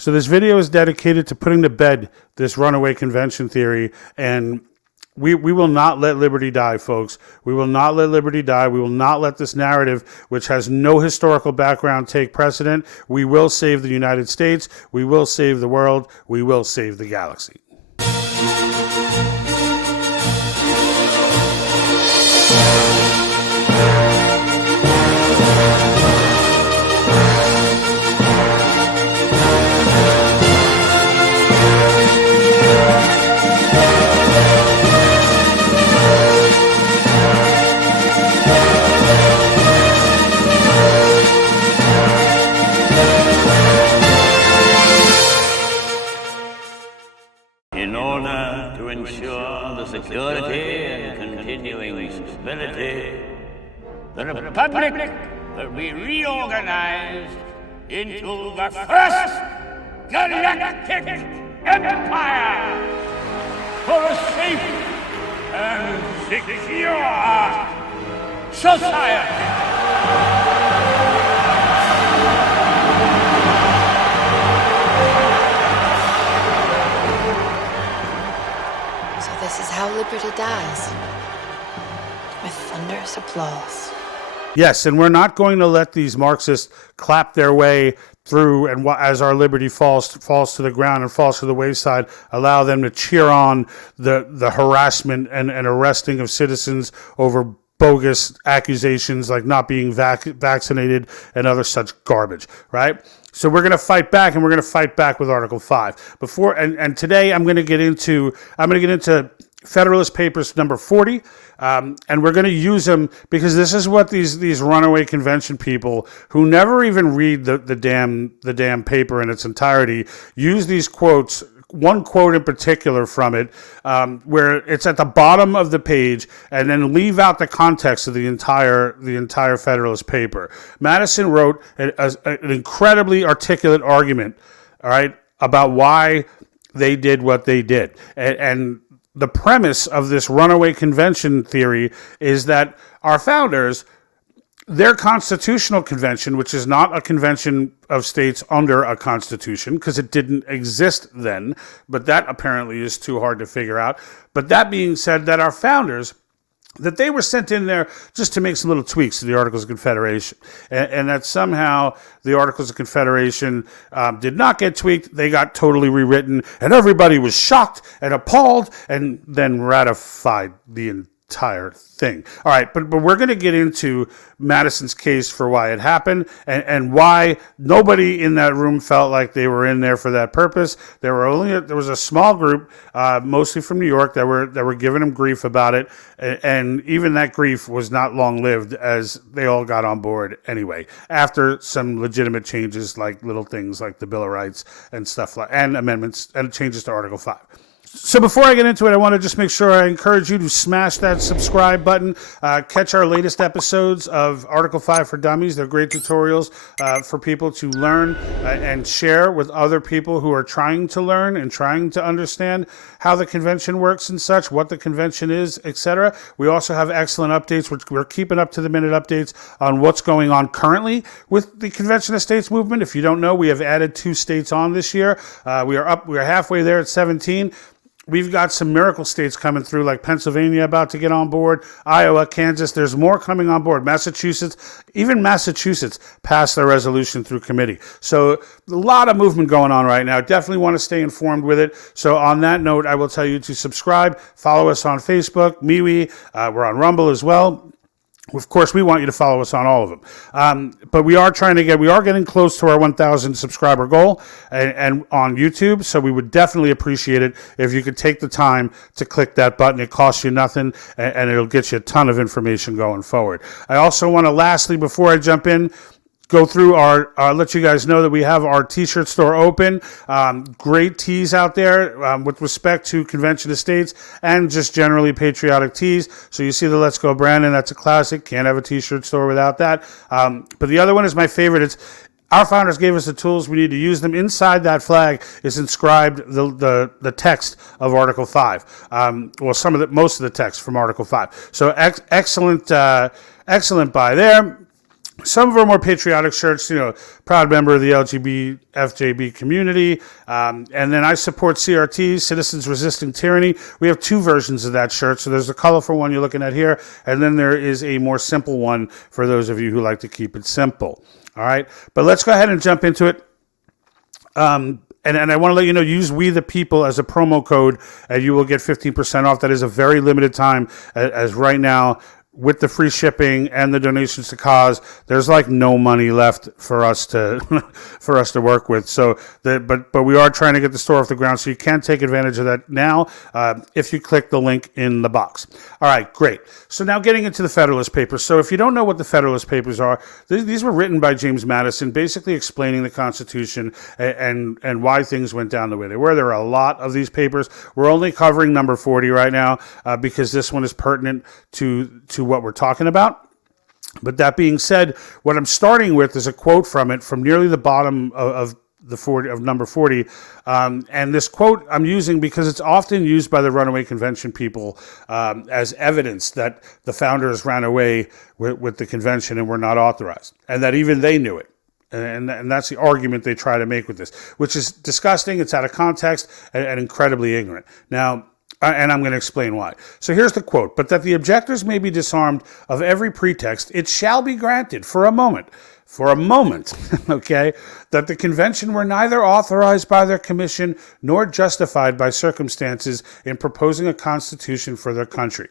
So this video is dedicated to putting to bed this runaway convention theory, and we will not let liberty die, folks. We will not let liberty die. We will not let this narrative, which has no historical background, take precedent. We will save the United States. We will save the world. We will save the galaxy. In order to ensure the security and continuing stability, the Republic will be reorganized into the first galactic empire for a safe and secure society. This is how liberty dies, with thunderous applause. Yes, and we're not going to let these Marxists clap their way through, and as our liberty falls to the ground and falls to the wayside, allow them to cheer on the harassment and arresting of citizens over bogus accusations like not being vaccinated and other such garbage, right? So we're going to fight back, and we're going to fight back with Article 5. And today I'm going to get into Federalist Papers number 40, and we're going to use them because this is what these runaway convention people who never even read the damn paper in its entirety use these quotes. One quote in particular from it, where it's at the bottom of the page, and then leave out the context of the entire Federalist paper. Madison wrote an incredibly articulate argument, all right, about why they did what they did, and the premise of this runaway convention theory is that our founders, their constitutional convention, which is not a convention of states under a constitution, because it didn't exist then, but that apparently is too hard to figure out. But that being said, that our founders, that they were sent in there just to make some little tweaks to the Articles of Confederation, and that somehow the Articles of Confederation did not get tweaked. They got totally rewritten, and everybody was shocked and appalled, and then ratified the entire thing. All right, but we're going to get into Madison's case for why it happened and why nobody in that room felt like they were in there for that purpose. There was a small group, mostly from New York, that were giving him grief about it, and even that grief was not long-lived, as they all got on board anyway after some legitimate changes, like little things like the Bill of Rights and stuff like, and amendments and changes to Article 5. So before I get into it, I want to just make sure I encourage you to smash that subscribe button. Catch our latest episodes of Article 5 for Dummies. They're great tutorials for people to learn and share with other people who are trying to learn and trying to understand how the convention works and such, what the convention is, etc. We also have excellent updates, which we're keeping up to the minute updates on what's going on currently with the Convention of States movement. If you don't know, we have added 2 states on this year. We are halfway there at 17. We've got some miracle states coming through, like Pennsylvania about to get on board, Iowa, Kansas. There's more coming on board. Massachusetts, even Massachusetts passed their resolution through committee. So a lot of movement going on right now. Definitely want to stay informed with it. So on that note, I will tell you to subscribe, follow us on Facebook, MeWe. We're on Rumble as well. Of course, we want you to follow us on all of them. But we are getting close to our 1,000 subscriber goal and on YouTube. So we would definitely appreciate it if you could take the time to click that button. It costs you nothing, and it'll get you a ton of information going forward. I also want to, lastly, before I jump in, go through let you guys know that we have our t-shirt store open. Great tees out there with respect to Convention of States and just generally patriotic tees. So you see the Let's Go Brandon, that's a classic. Can't have a t-shirt store without that. But the other one is my favorite. It's our founders gave us the tools. We need to use them. Inside that flag is inscribed the text of Article 5. Most of the text from Article 5. So excellent buy there. Some of our more patriotic shirts, proud member of the FJB community. And then I support CRT, Citizens Resisting Tyranny. We have 2 versions of that shirt. So there's the colorful one you're looking at here. And then there is a more simple one for those of you who like to keep it simple. All right. But let's go ahead and jump into it. And I want to let you know, use We the People as a promo code, and you will get 15% off. That is a very limited time, as right now, with the free shipping and the donations to cause, there's like no money left for us to work with. So, but we are trying to get the store off the ground, so you can take advantage of that now if you click the link in the box. All right, great. So now getting into the Federalist Papers. So if you don't know what the Federalist Papers are, these were written by James Madison, basically explaining the Constitution and why things went down the way they were. There are a lot of these papers. We're only covering number 40 right now because this one is pertinent to what we're talking about. But that being said, what I'm starting with is a quote from it from nearly the bottom of number 40. And this quote I'm using because it's often used by the Runaway Convention people as evidence that the founders ran away with the convention and were not authorized, and that even they knew it. And that's the argument they try to make with this, which is disgusting. It's out of context and incredibly ignorant. Now, and I'm going to explain why. So here's the quote. But that the objectors may be disarmed of every pretext, it shall be granted for a moment, okay, that the convention were neither authorized by their commission nor justified by circumstances in proposing a constitution for their country.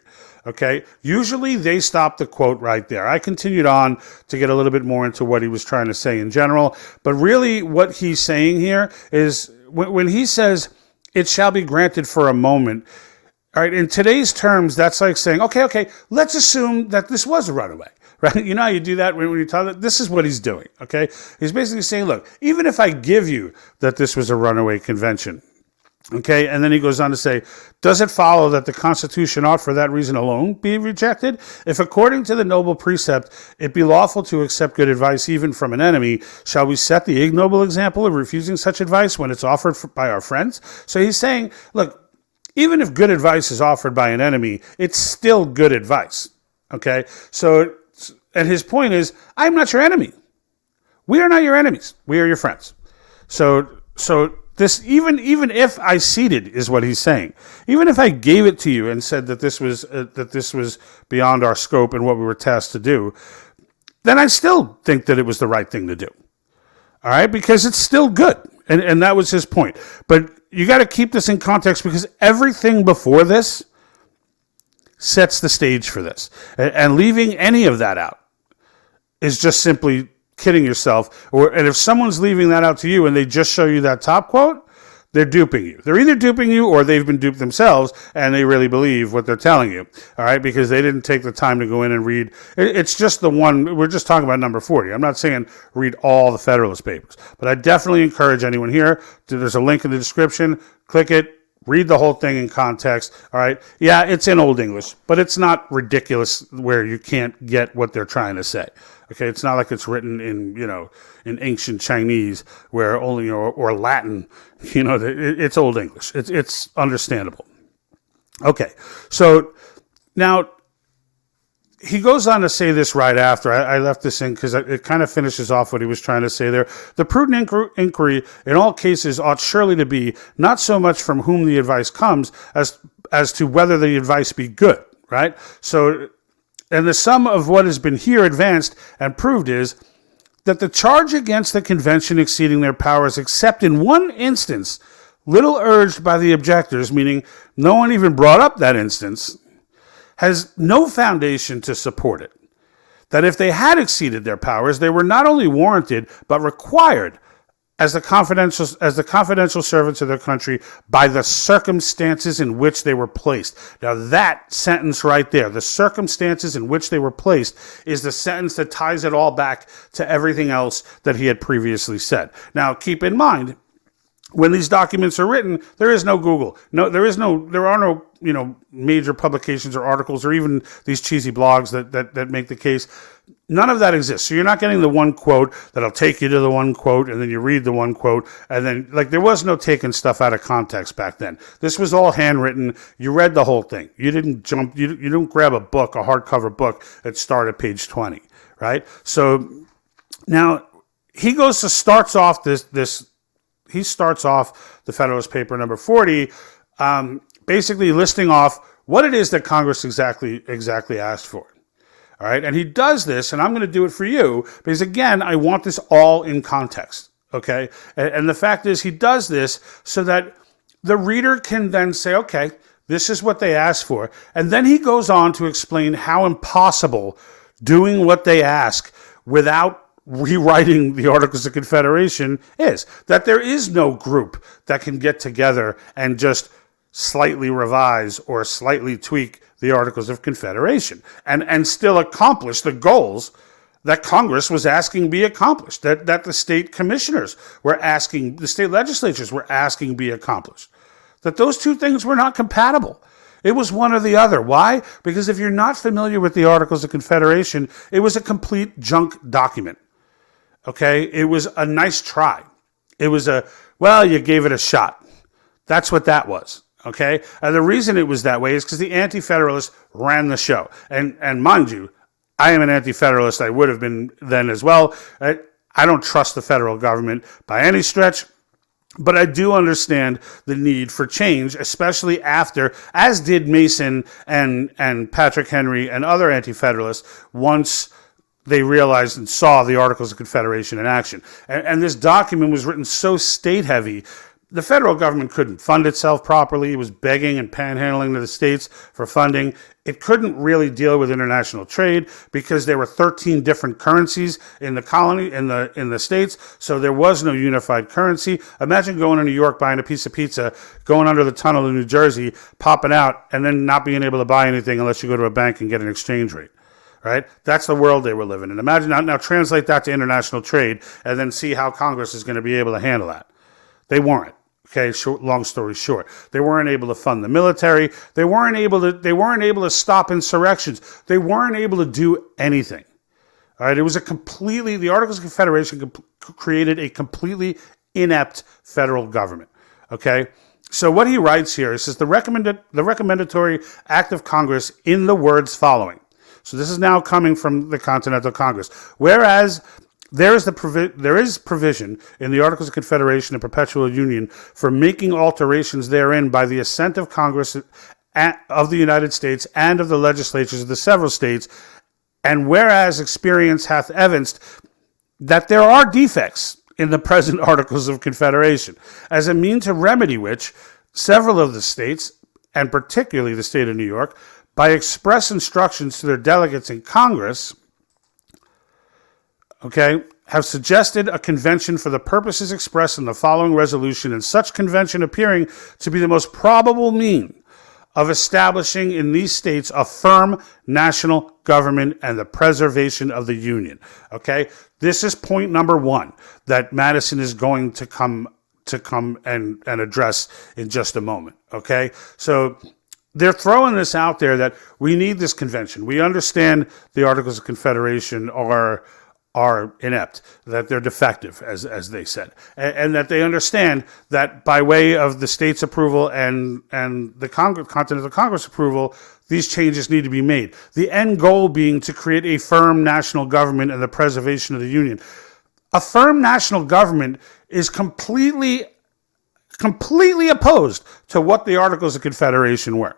Okay, usually they stop the quote right there. I continued on to get a little bit more into what he was trying to say in general, but really what he's saying here is when he says, it shall be granted for a moment. All right, in today's terms, that's like saying, okay, let's assume that this was a runaway, right? You know how you do that when you tell that? This is what he's doing, okay? He's basically saying, look, even if I give you that this was a runaway convention, okay, and then he goes on to say, does it follow that the Constitution ought for that reason alone be rejected? If according to the noble precept, it be lawful to accept good advice even from an enemy, shall we set the ignoble example of refusing such advice when it's offered by our friends? So he's saying, look, even if good advice is offered by an enemy, it's still good advice, okay? So, and his point is, I'm not your enemy. We are not your enemies. We are your friends. So this, even if I ceded, is what he's saying. Even if I gave it to you and said that this was beyond our scope and what we were tasked to do, then I still think that it was the right thing to do. All right, because it's still good, and that was his point. But you got to keep this in context because everything before this sets the stage for this, and leaving any of that out is just simply kidding yourself. And if someone's leaving that out to you and they just show you that top quote, they're duping you. They're either duping you or they've been duped themselves and they really believe what they're telling you, all right, because they didn't take the time to go in and read. It's just the one, we're just talking about number 40. I'm not saying read all the Federalist Papers, but I definitely encourage anyone here, there's a link in the description, click it, read the whole thing in context, all right? Yeah, it's in Old English, but it's not ridiculous where you can't get what they're trying to say. Okay, it's not like it's written in ancient Chinese where only or Latin, it's Old English. It's understandable. Okay, so now he goes on to say this right after. I left this in because it kind of finishes off what he was trying to say there. The prudent inquiry in all cases ought surely to be not so much from whom the advice comes as to whether the advice be good, right? So, and the sum of what has been here advanced and proved is that the charge against the convention exceeding their powers, except in one instance, little urged by the objectors, meaning no one even brought up that instance, has no foundation to support it. That if they had exceeded their powers, they were not only warranted, but required as the confidential servants of their country by the circumstances in which they were placed. Now that sentence right there, the circumstances in which they were placed, is the sentence that ties it all back to everything else that he had previously said. Now keep in mind, when these documents are written, there is no Google. There are no major publications or articles or even these cheesy blogs that make the case. None of that exists. So you're not getting the one quote that'll take you to the one quote, and then you read the one quote, and then there was no taking stuff out of context back then. This was all handwritten. You read the whole thing. You didn't jump. You didn't grab a book, a hardcover book, that started at page 20. right? So now he starts off the Federalist Paper number 40, basically listing off what it is that Congress exactly asked for. All right, and he does this, and I'm going to do it for you because, again, I want this all in context, okay? And the fact is he does this so that the reader can then say, okay, this is what they asked for. And then he goes on to explain how impossible doing what they ask without rewriting the Articles of Confederation is. That there is no group that can get together and just slightly revise or slightly tweak the Articles of Confederation and still accomplish the goals that Congress was asking be accomplished, that the state commissioners were asking, the state legislatures were asking be accomplished. That those two things were not compatible. It was one or the other. Why? Because if you're not familiar with the Articles of Confederation, it was a complete junk document. Okay? It was a nice try. It was you gave it a shot. That's what that was. Okay? And the reason it was that way is because the Anti-Federalists ran the show. And mind you, I am an Anti-Federalist. I would have been then as well. I don't trust the federal government by any stretch. But I do understand the need for change, especially after, as did Mason and Patrick Henry and other Anti-Federalists, once they realized and saw the Articles of Confederation in action. And this document was written so state-heavy, the federal government couldn't fund itself properly. It was begging and panhandling to the states for funding. It couldn't really deal with international trade because there were 13 different currencies in the colony, in the states, so there was no unified currency. Imagine going to New York, buying a piece of pizza, going under the tunnel in New Jersey, popping out, and then not being able to buy anything unless you go to a bank and get an exchange rate. Right? That's the world they were living in. Imagine now translate that to international trade and then see how Congress is going to be able to handle that. They weren't. Okay, long story short, they weren't able to fund the military. They weren't able to stop insurrections. They weren't able to do anything. All right, it was the Articles of Confederation created a completely inept federal government. Okay, so what he writes here is the recommendatory act of Congress in the words following. So this is now coming from the Continental Congress. Whereas there is provision in the Articles of Confederation and Perpetual Union for making alterations therein by the assent of Congress of the United States and of the legislatures of the several states, and whereas experience hath evinced that there are defects in the present Articles of Confederation, as a mean to remedy which several of the states, and particularly the state of New York, by express instructions to their delegates in Congress, have suggested a convention for the purposes expressed in the following resolution, and such convention appearing to be the most probable mean of establishing in these states a firm national government and the preservation of the Union. Okay, this is point number one that Madison is going to come and address in just a moment. Okay, so they're throwing this out there that we need this convention. We understand the Articles of Confederation are inept, that they're defective, as they said, and that they understand that by way of the state's approval and the Continental Congress approval, these changes need to be made. The end goal being to create a firm national government and the preservation of the Union. A firm national government is completely opposed to what the Articles of Confederation were.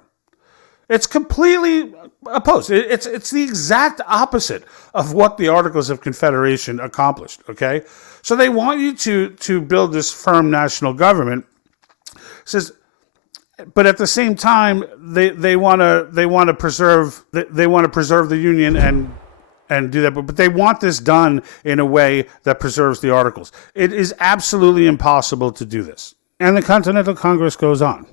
It's completely opposed. It's the exact opposite of what the Articles of Confederation accomplished. Okay, so they want you to build this firm national government. But at the same time, they want to preserve the Union and do that. But they want this done in a way that preserves the Articles. It is absolutely impossible to do this. And the Continental Congress goes on.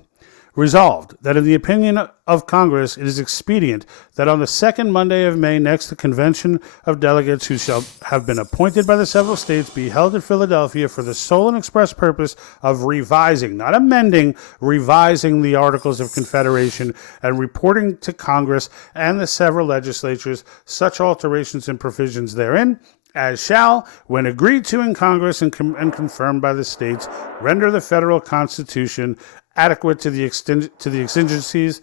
Resolved, that in the opinion of Congress, it is expedient that on the second Monday of May next, the convention of delegates who shall have been appointed by the several states be held in Philadelphia for the sole and express purpose of revising, not amending, revising the Articles of Confederation and reporting to Congress and the several legislatures such alterations and provisions therein as shall, when agreed to in Congress and confirmed by the states, render the federal Constitution adequate to the exigencies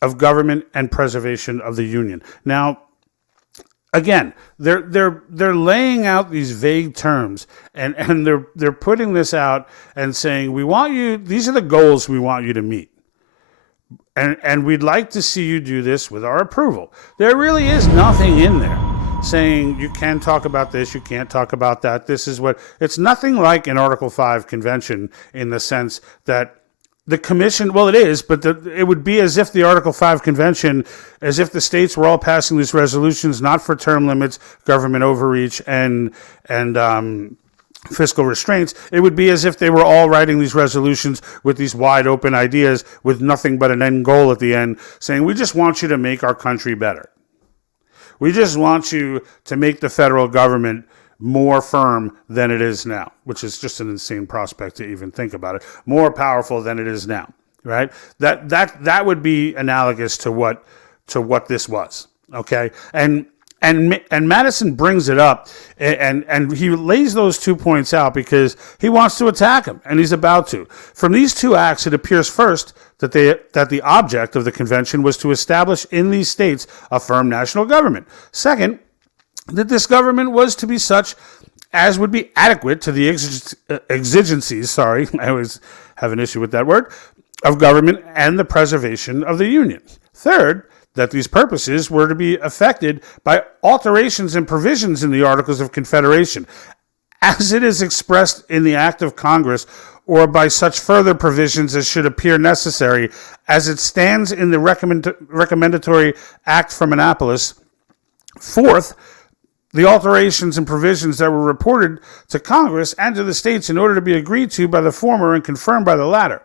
of government and preservation of the Union. Now, again, they're laying out these vague terms, and they're putting this out and saying, we want you, these are the goals we want you to meet. And we'd like to see you do this with our approval. There really is nothing in there saying you can talk about this, you can't talk about that. This is what, it's nothing like an Article 5 convention in the sense that the commission, well, it is, but it would be as if the Article 5 convention, as if the states were all passing these resolutions, not for term limits, government overreach, and fiscal restraints. It would be as if they were all writing these resolutions with these wide open ideas with nothing but an end goal at the end, saying, we just want you to make our country better. We just want you to make the federal government more firm than it is now, which is just an insane prospect to even think about it. More powerful than it is now, right? That would be analogous to what this was, okay? And Madison brings it up, and he lays those 2 points out because he wants to attack him, and he's about to. From these 2 acts, it appears first that the object of the convention was to establish in these states a firm national government. Second, that this government was to be such as would be adequate to the exigencies, I always have an issue with that word, of government and the preservation of the Union. Third, that these purposes were to be effected by alterations and provisions in the Articles of Confederation, as it is expressed in the Act of Congress, or by such further provisions as should appear necessary, as it stands in the recommendatory Act from Annapolis. Fourth, the alterations and provisions that were reported to Congress and to the states in order to be agreed to by the former and confirmed by the latter.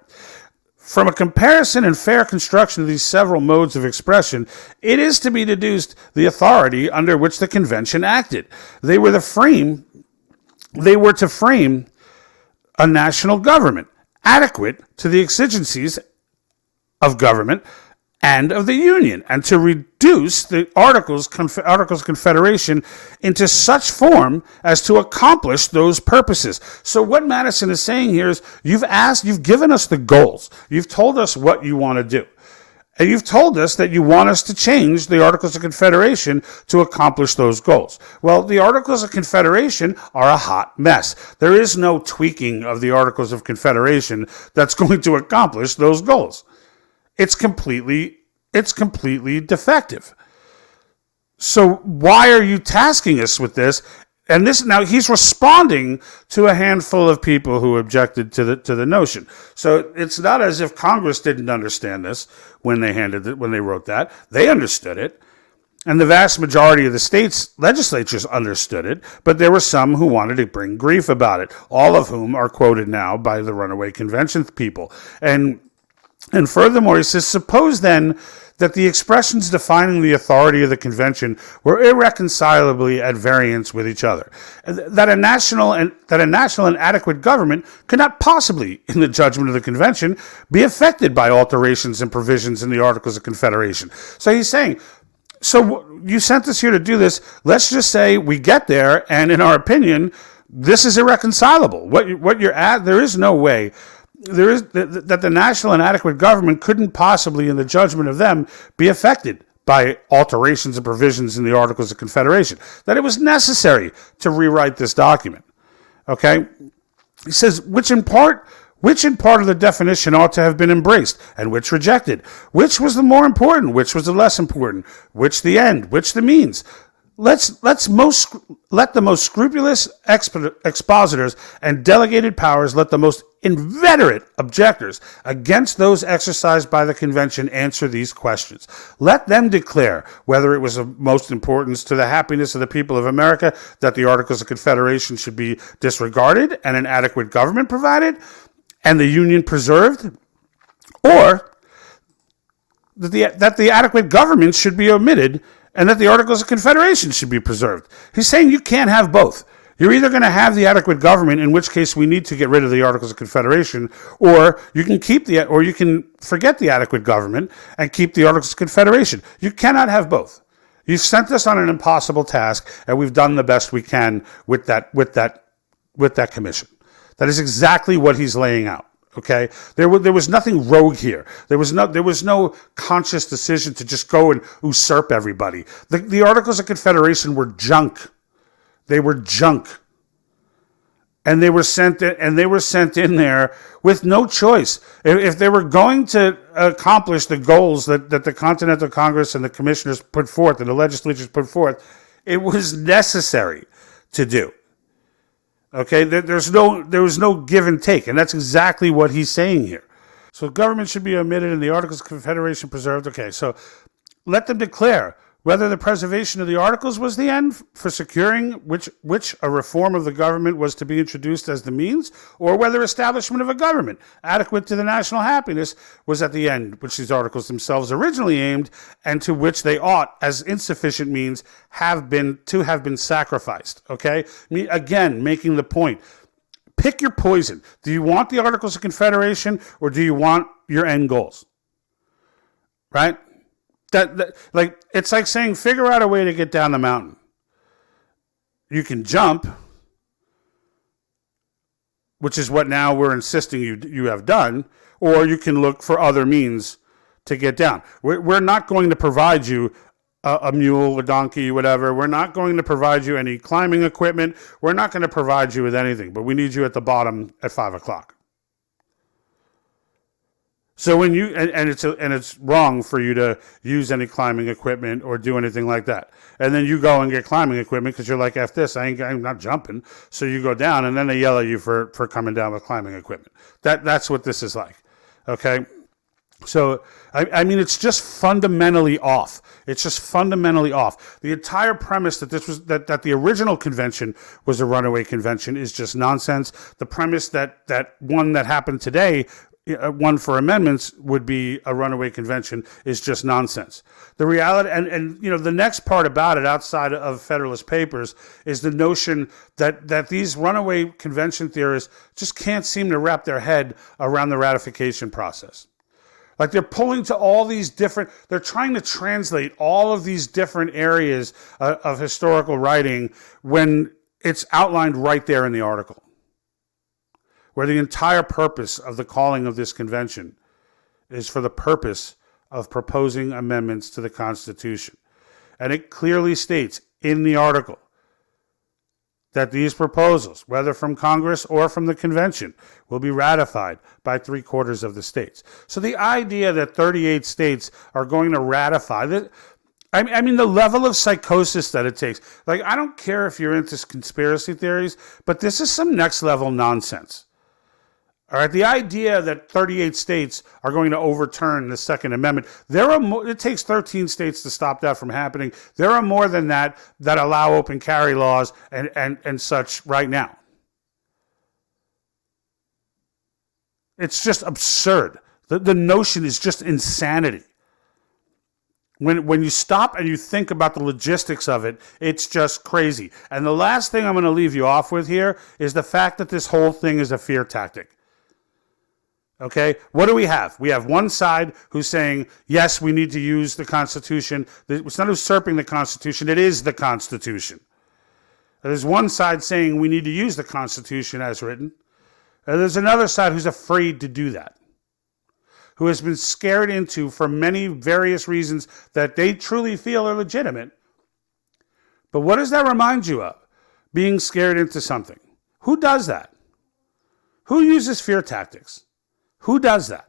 From a comparison and fair construction of these several modes of expression, it is to be deduced the authority under which the convention acted. They were to frame a national government adequate to the exigencies of government and of the Union, and to reduce the Articles of Confederation into such form as to accomplish those purposes. So what Madison is saying here is, you've given us the goals. You've told us what you want to do. And you've told us that you want us to change the Articles of Confederation to accomplish those goals. Well, the Articles of Confederation are a hot mess. There is no tweaking of the Articles of Confederation that's going to accomplish those goals. It's completely defective. So why are you tasking us with this? And this, now he's responding to a handful of people who objected to the notion. So it's not as if Congress didn't understand this when they wrote that. They understood it. And the vast majority of the states' legislatures understood it, but there were some who wanted to bring grief about it, all of whom are quoted now by the Runaway Convention people. And furthermore, he says, suppose then that the expressions defining the authority of the convention were irreconcilably at variance with each other, that a national and adequate government could not possibly, in the judgment of the convention, be affected by alterations and provisions in the Articles of Confederation. So he's saying, so you sent us here to do this. Let's just say we get there, and in our opinion, this is irreconcilable. What you're at, there is no way. There is that the national and adequate government couldn't possibly, in the judgment of them, be affected by alterations and provisions in the Articles of Confederation. That it was necessary to rewrite this document. Okay, he says which in part of the definition ought to have been embraced and which rejected. Which was the more important? Which was the less important? Which the end? Which the means? Let the most scrupulous expositors and delegated powers, let the most inveterate objectors against those exercised by the convention answer these questions. Let them declare whether it was of most importance to the happiness of the people of America that the Articles of Confederation should be disregarded and an adequate government provided and the Union preserved, or that the adequate government should be omitted and that the Articles of Confederation should be preserved. He's saying you can't have both. You're either going to have the adequate government, in which case we need to get rid of the Articles of Confederation, or you can forget the adequate government and keep the Articles of Confederation. You cannot have both. You've sent us on an impossible task, and we've done the best we can with that commission. That is exactly what he's laying out. Okay, there was nothing rogue here. There was no conscious decision to just go and usurp everybody. The Articles of Confederation were junk. They were junk, and they were sent in there with no choice. If they were going to accomplish the goals that the Continental Congress and the commissioners put forth and the legislatures put forth, it was necessary to do. Okay, there was no give and take, and that's exactly what he's saying here. So government should be omitted and the Articles of Confederation preserved. Okay, so let them declare whether the preservation of the Articles was the end for securing which a reform of the government was to be introduced as the means, or whether establishment of a government adequate to the national happiness was at the end, which these Articles themselves originally aimed, and to which they ought, as insufficient means, have been sacrificed. Okay? Again, making the point. Pick your poison. Do you want the Articles of Confederation, or do you want your end goals? Right? Like, it's like saying, figure out a way to get down the mountain. You can jump, which is what now we're insisting you have done, or you can look for other means to get down. We're not going to provide you a mule, a donkey, whatever. We're not going to provide you any climbing equipment. We're not going to provide you with anything, but we need you at the bottom at 5 o'clock. So when you it's wrong for you to use any climbing equipment or do anything like that, and then you go and get climbing equipment because you're like, F this, I'm not jumping. So you go down, and then they yell at you for coming down with climbing equipment. That's what this is like, okay? So I mean, it's just fundamentally off. It's just fundamentally off. The entire premise that this was that the original convention was a runaway convention is just nonsense. The premise that one that happened today, one for amendments, would be a runaway convention is just nonsense. The reality, and you know, the next part about it, outside of Federalist Papers, is the notion that these runaway convention theorists just can't seem to wrap their head around the ratification process. Like, they're pulling to all these different, they're trying to translate all of these different areas of historical writing when it's outlined right there in the article, where the entire purpose of the calling of this convention is for the purpose of proposing amendments to the Constitution. And it clearly states in the article that these proposals, whether from Congress or from the convention, will be ratified by 3/4 of the states. So the idea that 38 states are going to ratify that, I mean, the level of psychosis that it takes. Like, I don't care if you're into conspiracy theories, but this is some next level nonsense. All right, the idea that 38 states are going to overturn the Second Amendment, it takes 13 states to stop that from happening. There are more than that allow open carry laws and such right now. It's just absurd. The notion is just insanity. When you stop and you think about the logistics of it, it's just crazy. And the last thing I'm going to leave you off with here is the fact that this whole thing is a fear tactic. Okay, what do we have? We have one side who's saying, yes, we need to use the Constitution. It's not usurping the Constitution, it is the Constitution. There's one side saying we need to use the Constitution as written. And there's another side who's afraid to do that, who has been scared into, for many various reasons that they truly feel are legitimate. But what does that remind you of? Being scared into something. Who does that? Who uses fear tactics? Who does that?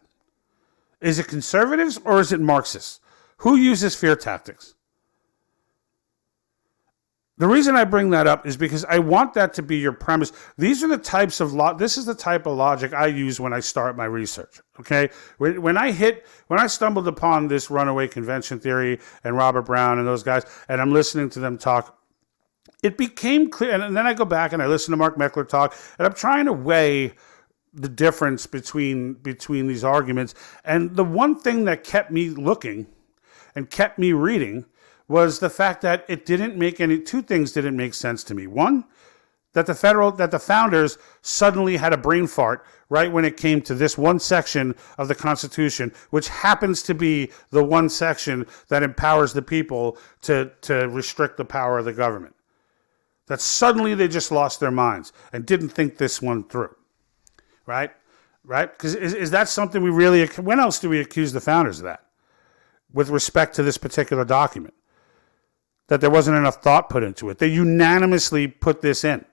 Is it conservatives or is it Marxists? Who uses fear tactics? The reason I bring that up is because I want that to be your premise. These are the types of this is the type of logic I use when I start my research. Okay, when I stumbled upon this runaway convention theory and Robert Brown and those guys, and I'm listening to them talk, it became clear. And then I go back and I listen to Mark Meckler talk, and I'm trying to weigh the difference between these arguments. And the one thing that kept me looking and kept me reading was the fact that two things didn't make sense to me. One, that the founders suddenly had a brain fart right when it came to this one section of the Constitution, which happens to be the one section that empowers the people to restrict the power of the government. That suddenly they just lost their minds and didn't think this one through. Right? right? Because is that something we really, when else do we accuse the founders of that with respect to this particular document? That there wasn't enough thought put into it. They unanimously put this in.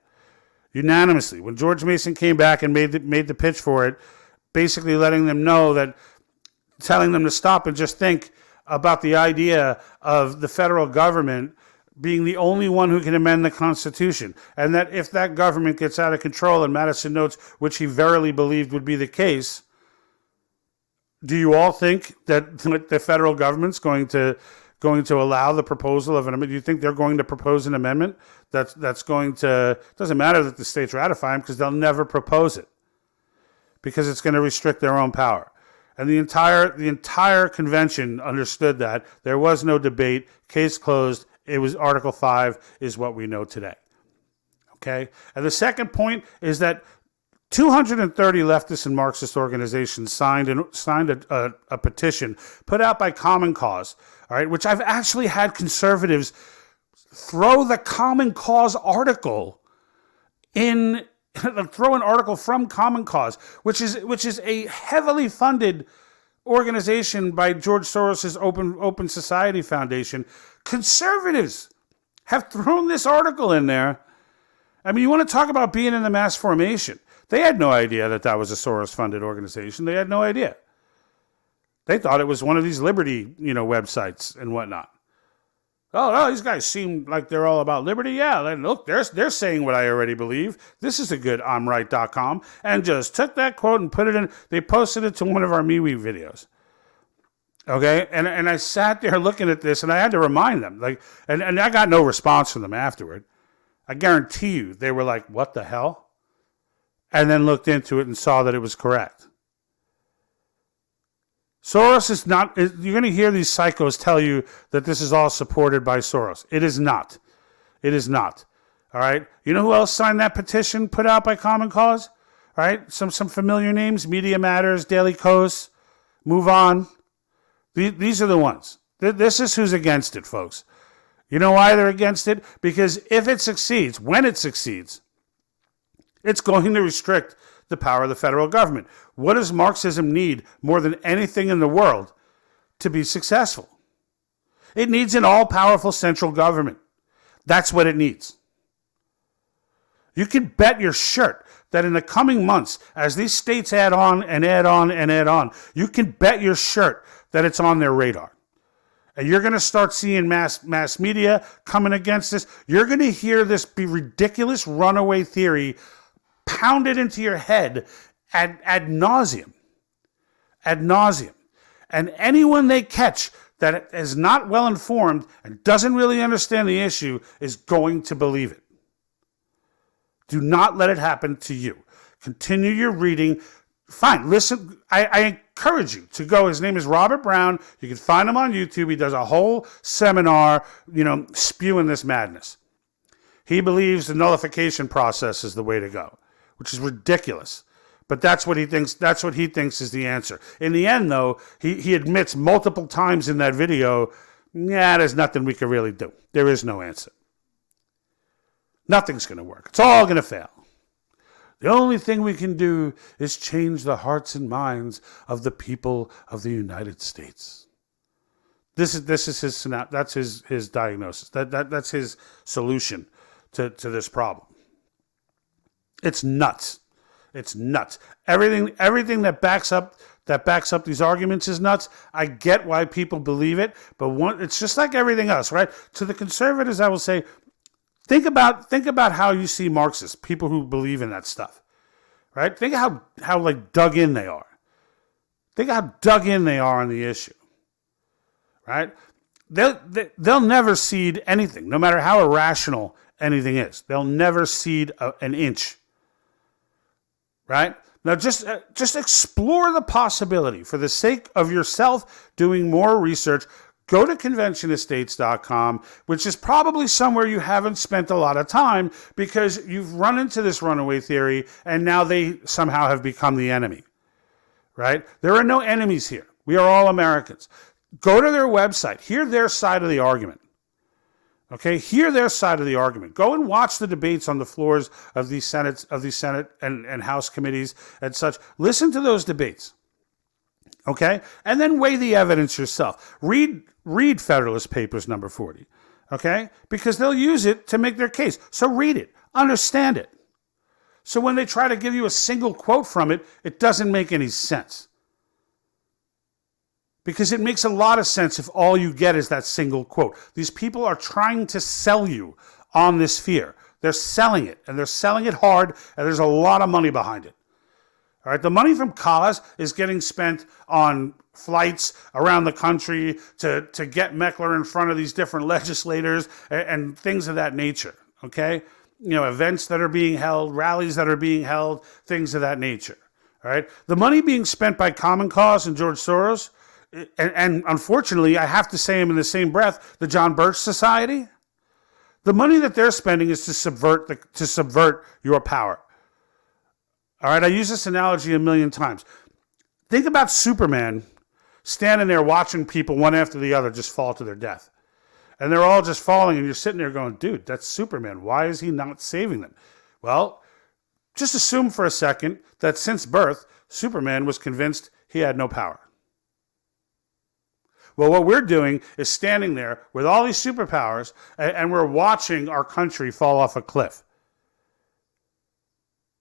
Unanimously. When George Mason came back and made the pitch for it, basically letting them know that, telling them to stop and just think about the idea of the federal government being the only one who can amend the Constitution. And that if that government gets out of control, and Madison notes, which he verily believed would be the case, do you all think that the federal government's going to allow the proposal of an amendment? Do you think they're going to propose an amendment that's going to, it doesn't matter that the states ratify them because they'll never propose it because it's going to restrict their own power. And the entire convention understood that. There was no debate, case closed. It was Article 5 is what we know today. Okay? And the second point is that 230 leftist and Marxist organizations signed a petition put out by Common Cause, all right, which I've actually had conservatives throw the Common Cause article in, throw an article from Common Cause, which is a heavily funded organization by George Soros's Open Society Foundation. Conservatives have thrown this article in there. I mean, you want to talk about being in the mass formation. They had no idea that was a Soros-funded organization. They had no idea. They thought it was one of these liberty, websites and whatnot. Oh, no, these guys seem like they're all about liberty. Yeah, look, they're saying what I already believe. This is a good I'mRight.com. And just took that quote and put it in. They posted it to one of our MeWe videos. Okay, and I sat there looking at this, and I had to remind them. And I got no response from them afterward. I guarantee you, they were like, what the hell? And then looked into it and saw that it was correct. Soros is not, you're going to hear these psychos tell you that this is all supported by Soros. It is not. It is not. All right? You know who else signed that petition put out by Common Cause? All right? Some familiar names, Media Matters, Daily Kos, Move On. These are the ones. This is who's against it, folks. You know why they're against it? Because if it succeeds, when it succeeds, it's going to restrict the power of the federal government. What does Marxism need more than anything in the world to be successful? It needs an all-powerful central government. That's what it needs. You can bet your shirt that in the coming months, as these states add on and add on and add on, you can bet your shirt that it's on their radar. And you're going to start seeing mass media coming against this. You're going to hear this be ridiculous runaway theory pounded into your head ad nauseum. Ad nauseum. And anyone they catch that is not well informed and doesn't really understand the issue is going to believe it. Do not let it happen to you. Continue your reading. Fine, listen, I encourage you to go. His name is Robert Brown. You can find him on YouTube. He does a whole seminar, spewing this madness. He believes the nullification process is the way to go, which is ridiculous. But that's what he thinks is the answer. In the end, though, he admits multiple times in that video, there's nothing we can really do. There is no answer. Nothing's going to work. It's all going to fail. The only thing we can do is change the hearts and minds of the people of the United States. This is his diagnosis. That's his solution to this problem. It's nuts. It's nuts. Everything that backs up these arguments is nuts. I get why people believe it, but it's just like everything else, right? To the conservatives, I will say, think about how you see Marxists, people who believe in that stuff, right? Think how dug in they are. Think how dug in they are on the issue, right? They'll never cede anything, no matter how irrational anything is. They'll never cede an inch. Right? Now, just explore the possibility. For the sake of yourself doing more research, go to conventionestates.com, which is probably somewhere you haven't spent a lot of time because you've run into this runaway theory and now they somehow have become the enemy. Right? There are no enemies here. We are all Americans. Go to their website. Hear their side of the argument. Okay, hear their side of the argument. Go and watch the debates on the floors of the Senate and House committees and such. Listen to those debates. Okay, and then weigh the evidence yourself. Read Federalist Papers No. 40. Okay, because they'll use it to make their case. So read it, understand it. So when they try to give you a single quote from it, it doesn't make any sense. Because it makes a lot of sense if all you get is that single quote. These people are trying to sell you on this fear. They're selling it, and they're selling it hard, and there's a lot of money behind it. All right, the money from cause is getting spent on flights around the country to get Meckler in front of these different legislators and things of that nature, okay? You know, events that are being held, rallies that are being held, things of that nature, all right? The money being spent by Common Cause and George Soros, and unfortunately, I have to say them in the same breath, the John Birch Society, the money that they're spending is to subvert your power. All right, I use this analogy a million times. Think about Superman standing there watching people one after the other just fall to their death. And they're all just falling, and you're sitting there going, dude, that's Superman. Why is he not saving them? Well, just assume for a second that since birth, Superman was convinced he had no power. Well, what we're doing is standing there with all these superpowers, and we're watching our country fall off a cliff.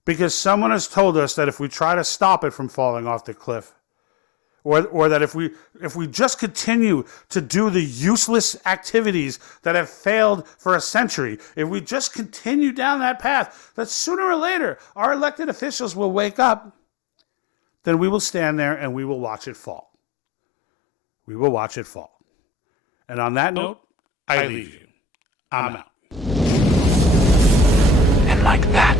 Because someone has told us that if we try to stop it from falling off the cliff, or that if we just continue to do the useless activities that have failed for a century, if we just continue down that path, that sooner or later our elected officials will wake up, then we will stand there and we will watch it fall. We will watch it fall. And on that note, I leave you. I'm out. And like that,